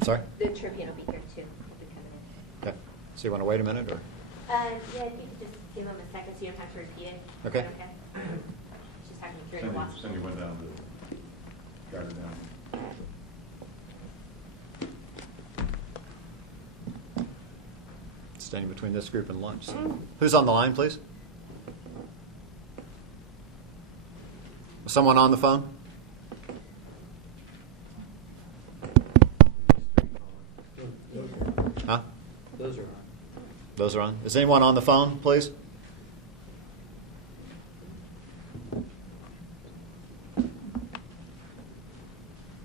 I'm sorry? The Tribune will be here too. He'll be coming in. Okay. So you want to wait a minute, or? Yeah, if you could just give him a second so you don't have to repeat it. Okay. Okay. Just having through the watch. Cindy went down to, got her down. Standing between this group and lunch. So. Who's on the line, please? Someone on the phone? Huh? Those are on. Those are on. Is anyone on the phone, please?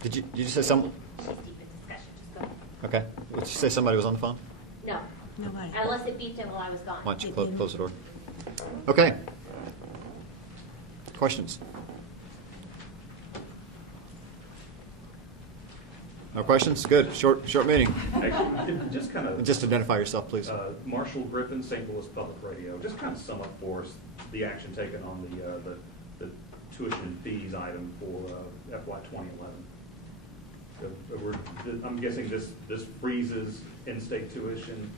Did you say some? She's deep in discussion. Just go ahead. Okay. Did you say somebody was on the phone? No. Nobody. Unless it beeped in while I was gone. Why don't you close the door? Okay. Questions? No questions? Good. Short meeting. Actually, just kind of Just identify yourself, please. Marshall Griffin, St. Louis Public Radio. Just kind of sum up for us the action taken on the tuition and fees item for FY 2011. I'm guessing this freezes in-state tuition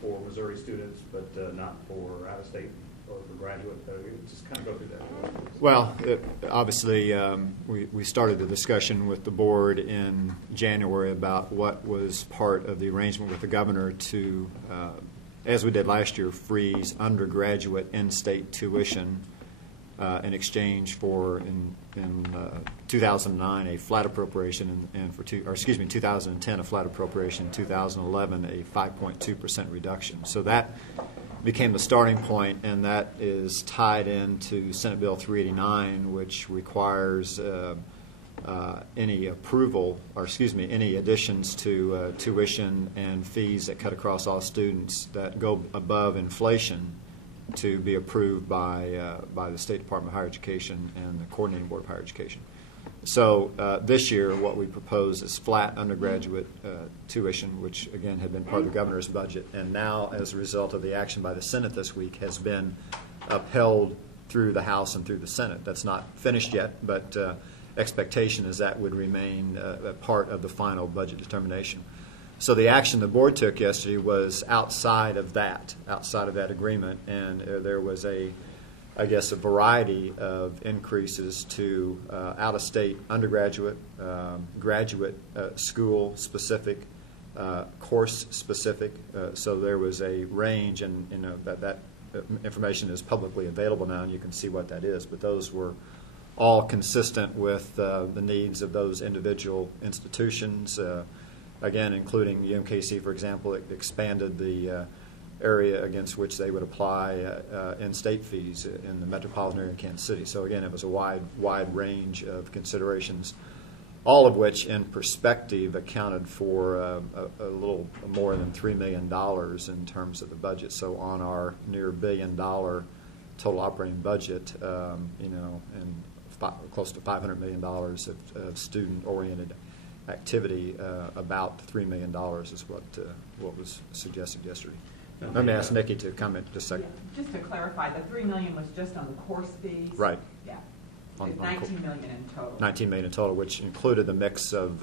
for Missouri students, but not for out-of-state or for graduate. Just kind of go through that. Well, obviously, we started the discussion with the board in January about what was part of the arrangement with the governor to, as we did last year, freeze undergraduate in-state tuition in exchange for, in 2009, a flat appropriation, and for 2010, a flat appropriation, 2011, a 5.2% reduction. So that became the starting point, and that is tied into Senate Bill 389, which requires any any additions to tuition and fees that cut across all students that go above inflation to be approved by the State Department of Higher Education and the Coordinating Board of Higher Education. So this year, what we propose is flat undergraduate tuition, which again had been part of the governor's budget, and now, as a result of the action by the Senate this week, has been upheld through the House and through the Senate. That's not finished yet, but expectation is that would remain a part of the final budget determination. So the action the board took yesterday was outside of that agreement, and there was a variety of increases to out-of-state undergraduate, graduate school-specific, course-specific. So there was a range, and that information is publicly available now, and you can see what that is. But those were all consistent with the needs of those individual institutions. Again, including UMKC, for example, it expanded the area against which they would apply in-state fees in the metropolitan area of Kansas City. So again, it was a wide range of considerations, all of which in perspective accounted for a little more than $3 million in terms of the budget. So on our near $1 billion total operating budget, and close to $500 million of student-oriented activity, about $3 million is what was suggested yesterday. Let me ask Nikki to comment just a second. Yeah, just to clarify, the $3 million was just on the course fees? Right. Yeah. On It's $19 million in total. $19 million in total, which included the mix of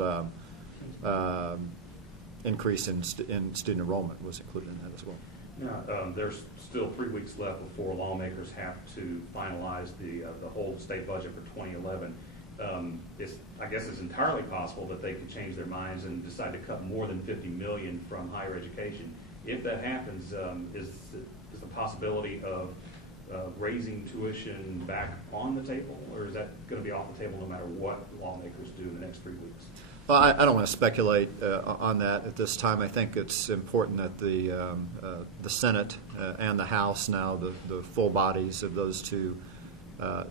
increase in student enrollment was included in that as well. Now, there's still 3 weeks left before lawmakers have to finalize the whole state budget for 2011. I guess it's entirely possible that they could change their minds and decide to cut more than $50 million from higher education. If that happens, is the possibility of raising tuition back on the table, or is that going to be off the table no matter what lawmakers do in the next 3 weeks? Well, I don't want to speculate on that at this time. I think it's important that the Senate and the House, now the full bodies of those two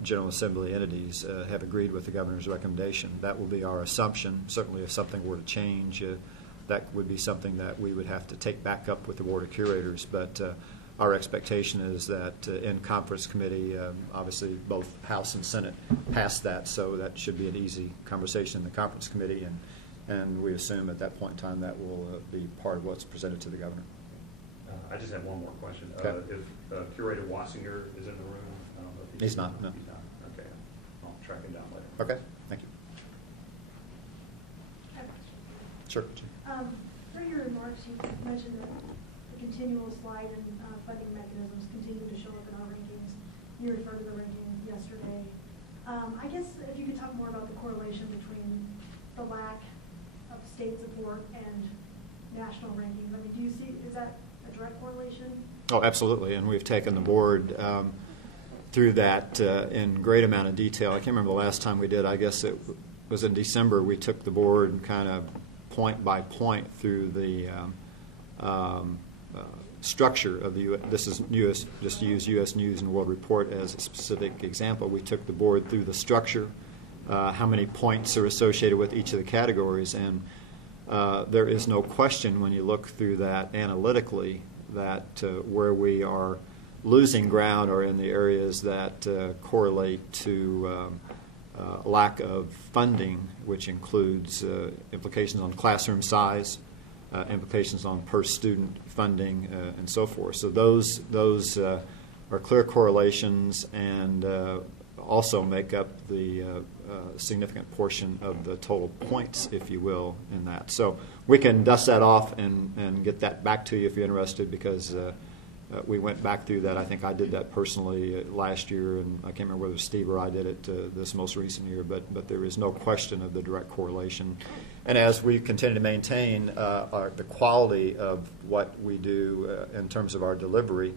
General Assembly entities, have agreed with the governor's recommendation. That will be our assumption. Certainly, if something were to change, that would be something that we would have to take back up with the Board of Curators. But our expectation is that in conference committee, obviously both House and Senate passed that, so that should be an easy conversation in the conference committee, and we assume at that point in time that will be part of what's presented to the governor. I just have one more question. Okay. If Curator Wassinger is in the room, I don't know if He's not, no. He's not. Okay. I'll track him down later. Okay, thank you. Sure. Through your remarks, you mentioned that the continual slide in funding mechanisms continue to show up in our rankings. You referred to the ranking yesterday. I guess if you could talk more about the correlation between the lack of state support and national rankings. I mean, do you see, is that a direct correlation? Oh, absolutely, and we've taken the board through that in great amount of detail. I can't remember the last time we did. I guess it was in December. We took the board kind of point by point through the structure of the this is US, just to use U.S. News and World Report as a specific example. We took the board through the structure, how many points are associated with each of the categories, and there is no question when you look through that analytically that where we are losing ground are in the areas that correlate to lack of funding, which includes implications on classroom size, implications on per student funding, and so forth. So those are clear correlations and also make up the significant portion of the total points, if you will, in that. So we can dust that off and get that back to you if you're interested, because we went back through that. I think I did that personally last year, and I can't remember whether Steve or I did it this most recent year, but there is no question of the direct correlation. And as we continue to maintain the quality of what we do in terms of our delivery,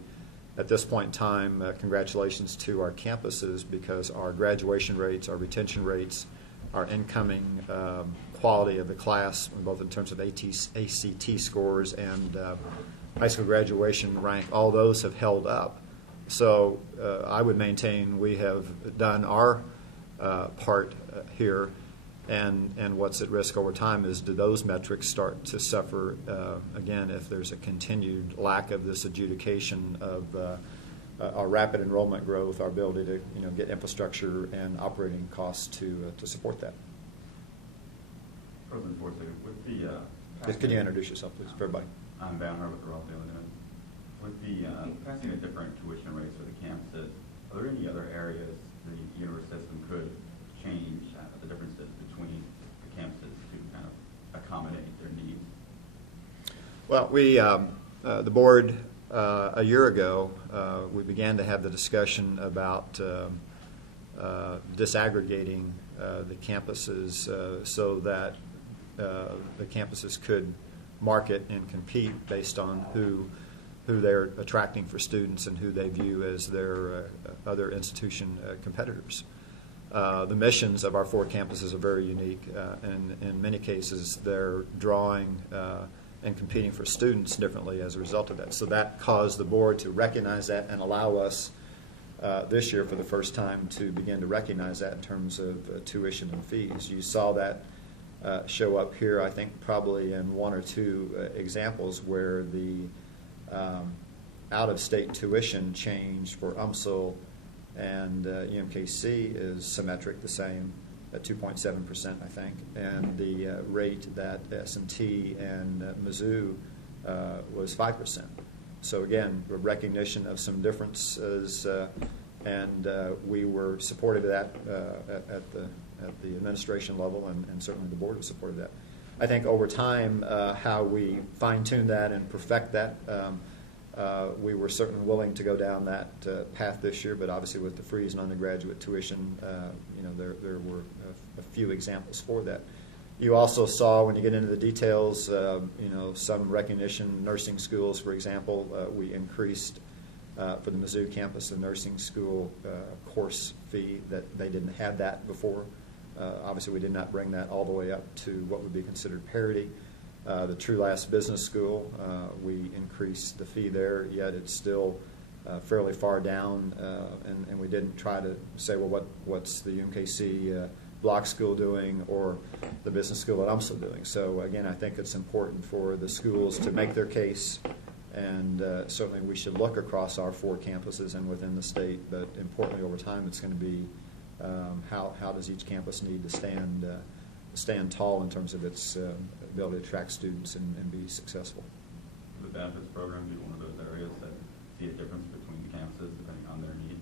at this point in time, congratulations to our campuses, because our graduation rates, our retention rates, our incoming quality of the class, both in terms of ACT scores and high school graduation rank, all those have held up. So I would maintain we have done our part here, and what's at risk over time is, do those metrics start to suffer again if there's a continued lack of this adjudication of our rapid enrollment growth, our ability to get infrastructure and operating costs to support that. President Forsythe, with the Can you introduce yourself, please, for everybody? I'm Banner with the Rothschild Limited. With the passing of different tuition rates for the campuses, are there any other areas the university system could change the differences between the campuses to kind of accommodate their needs? Well, we, the board, a year ago, we began to have the discussion about disaggregating the campuses so that the campuses could market and compete based on who they're attracting for students and who they view as their other institution competitors. The missions of our 4 campuses are very unique, and in many cases they're drawing and competing for students differently as a result of that. So that caused the board to recognize that and allow us this year for the first time to begin to recognize that in terms of tuition and fees. You saw that show up here, I think, probably in 1 or 2 examples where the out-of-state tuition change for UMSL and UMKC is symmetric, the same, at 2.7%, I think, and the rate that S&T and Mizzou was 5%. So again, a recognition of some differences, and we were supportive of that at the administration level, and certainly the board was supportive of that. I think over time, how we fine-tune that and perfect that, we were certainly willing to go down that path this year, but obviously with the freeze on undergraduate tuition, there were a few examples for that. You also saw, when you get into the details, some recognition. Nursing schools, for example, we increased for the Mizzou campus the nursing school course fee. That they didn't have that before. Obviously, we did not bring that all the way up to what would be considered parity. The True Last Business School, we increased the fee there, yet it's still fairly far down, and we didn't try to say, well, what's the UMKC block school doing or the business school at UMSL doing? So again, I think it's important for the schools to make their case, and certainly we should look across our 4 campuses and within the state, but importantly over time it's going to be how does each campus need to stand tall in terms of its ability to attract students and be successful. The benefits program be one of those areas that see a difference between the campuses depending on their need?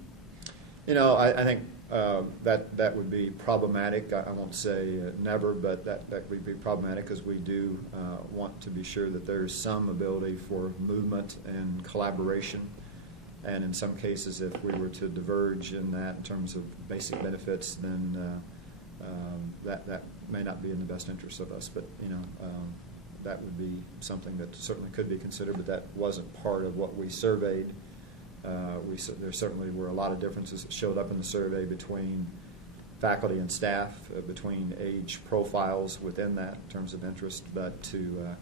I think That would be problematic. I won't say never, but that would be problematic because we do want to be sure that there's some ability for movement and collaboration. And in some cases, if we were to diverge in that in terms of basic benefits, then that may not be in the best interest of us. But that would be something that certainly could be considered. But that wasn't part of what we surveyed. There certainly were a lot of differences that showed up in the survey between faculty and staff, between age profiles within that in terms of interest, but to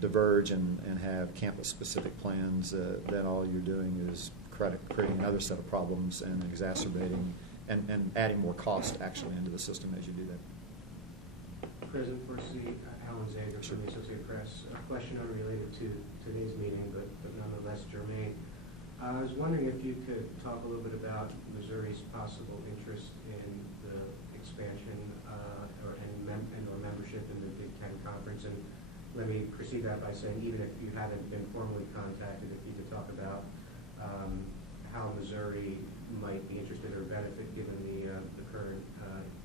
diverge and have campus-specific plans, then all you're doing is creating another set of problems and exacerbating and adding more cost actually into the system as you do that. President Forsey, Alan Zager from the Associated Press. A question unrelated to today's meeting, but nonetheless germane. I was wondering if you could talk a little bit about Missouri's possible interest in the expansion or membership in the Big Ten Conference. And let me precede that by saying, even if you haven't been formally contacted, if you could talk about how Missouri might be interested or benefit given the current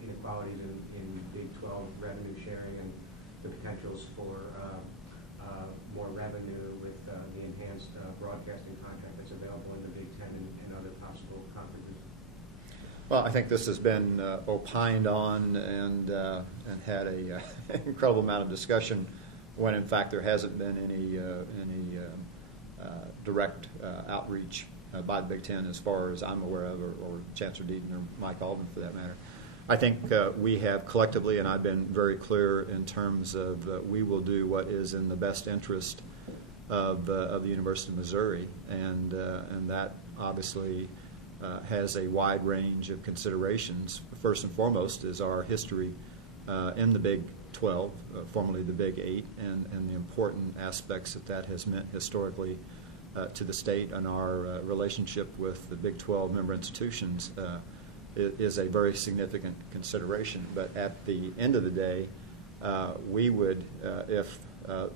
inequalities in Big 12 revenue sharing and the potentials for more revenue with the enhanced broadcasting contract that's available in the Big Ten and other possible conferences. Well, I think this has been opined on and had a incredible amount of discussion when, in fact, there hasn't been any direct outreach by the Big Ten as far as I'm aware of, or Chancellor Deaton or Mike Alvin for that matter. I think we have collectively, and I've been very clear in terms of we will do what is in the best interest of the University of Missouri, and that obviously has a wide range of considerations. First and foremost is our history in the Big 12, formerly the Big 8, and the important aspects that has meant historically to the state, and our relationship with the Big 12 member institutions is a very significant consideration. But at the end of the day, we would, if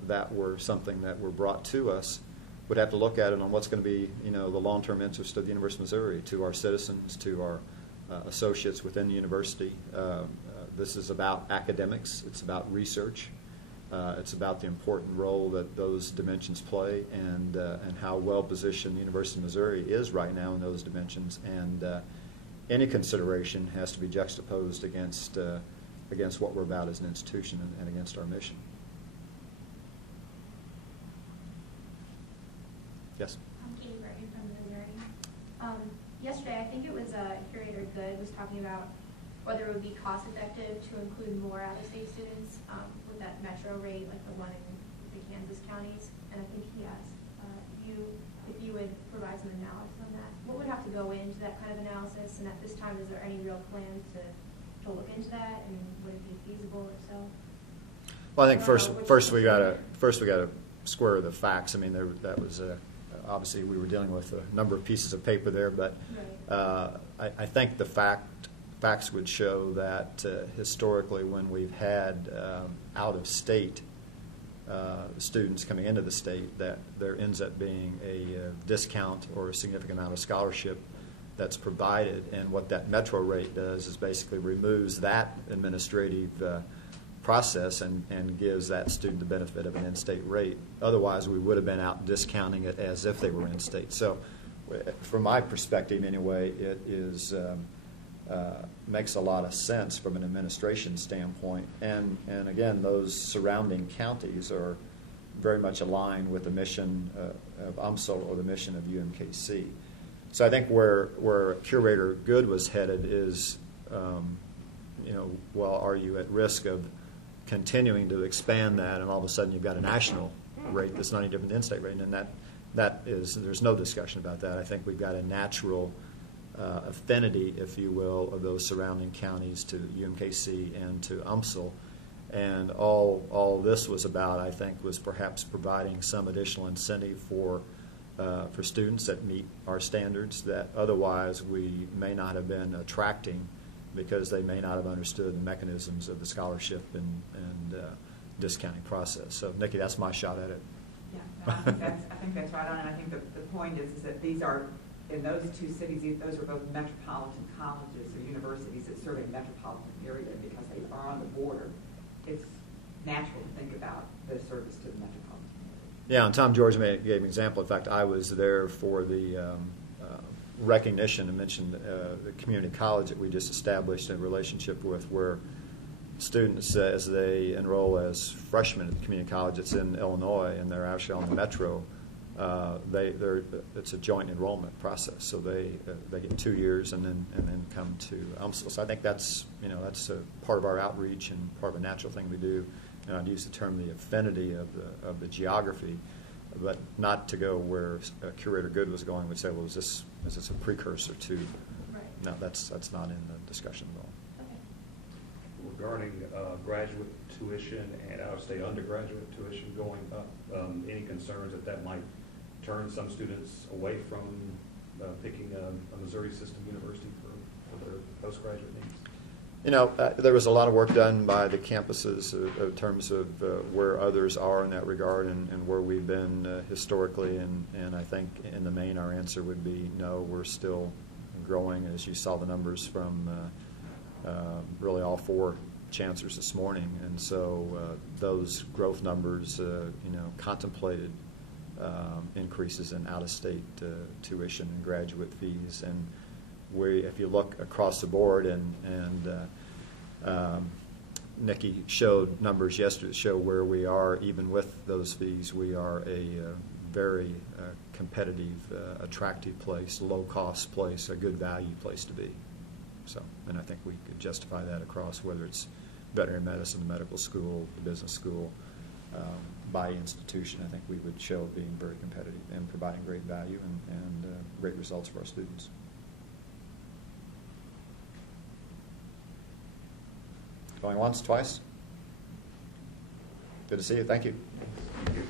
that were something that were brought to us, would have to look at it on what's going to be, the long-term interest of the University of Missouri, to our citizens, to our associates within the university. This is about academics. It's about research. It's about the important role that those dimensions play, and how well-positioned the University of Missouri is right now in those dimensions. And any consideration has to be juxtaposed against what we're about as an institution and against our mission. Yes? I'm Katie Bergen from Missouri. Yesterday, I think it was Curator Good was talking about whether it would be cost effective to include more out-of-state students with that metro rate, like the one in the Kansas counties. And I think he asked if you would provide some analysis on that. What would have to go into that kind of analysis? And at this time, is there any real plan to look into that? And would it be feasible if so? Well, I think first we got to square the facts. I mean, that was obviously we were dealing with a number of pieces of paper there, but right. I think the facts would show that historically, when we've had out-of-state students coming into the state, that there ends up being a discount or a significant amount of scholarship that's provided. And what that metro rate does is basically removes that administrative process and gives that student the benefit of an in-state rate. Otherwise, we would have been out discounting it as if they were in-state. So from my perspective anyway, it is makes a lot of sense from an administration standpoint. And again, those surrounding counties are very much aligned with the mission of UMSL or the mission of UMKC. So I think where Curator Good was headed is, well, are you at risk of continuing to expand that, and all of a sudden you've got a national rate that's not any different than in-state rate? And that is, there's no discussion about that. I think we've got a natural affinity, if you will, of those surrounding counties to UMKC and to UMSL. And all this was about, I think, was perhaps providing some additional incentive for students that meet our standards that otherwise we may not have been attracting, because they may not have understood the mechanisms of the scholarship and discounting process. So, Nikki, that's my shot at it. Yeah, no, I think that's right on. And I think the point is that these are in those two cities, those are both metropolitan colleges or universities that serve a metropolitan area, because they are on the border, it's natural to think about the service to the metropolitan area. Yeah, and Tom George gave an example. In fact, I was there for the recognition and mentioned the community college that we just established a relationship with, where students, as they enroll as freshmen at the community college, it's in Illinois, and they're actually on the metro. It's a joint enrollment process, so they get 2 years and then come to UMSL. So I think that's a part of our outreach and part of a natural thing we do. And I'd use the term the affinity of the geography, but not to go where Curator Good was going. Would say, well, is this a precursor to? Right. No, that's not in the discussion at all. Regarding graduate tuition and out-of-state undergraduate tuition going up, any concerns that might turn some students away from picking a Missouri system university for their postgraduate needs? There was a lot of work done by the campuses in terms of where others are in that regard and where we've been historically, and I think in the main our answer would be no, we're still growing, as you saw the numbers from really all four chancellors this morning, and so those growth numbers contemplated increases in out-of-state tuition and graduate fees. And if you look across the board, and Nikki showed numbers yesterday that show where we are, even with those fees, we are a very competitive, attractive place, low-cost place, a good value place to be. So, and I think we could justify that across whether it's veterinary medicine, the medical school, the business school, by institution. I think we would show being very competitive and providing great value and great results for our students. Going once, twice? Good to see you. Thank you. Thank you.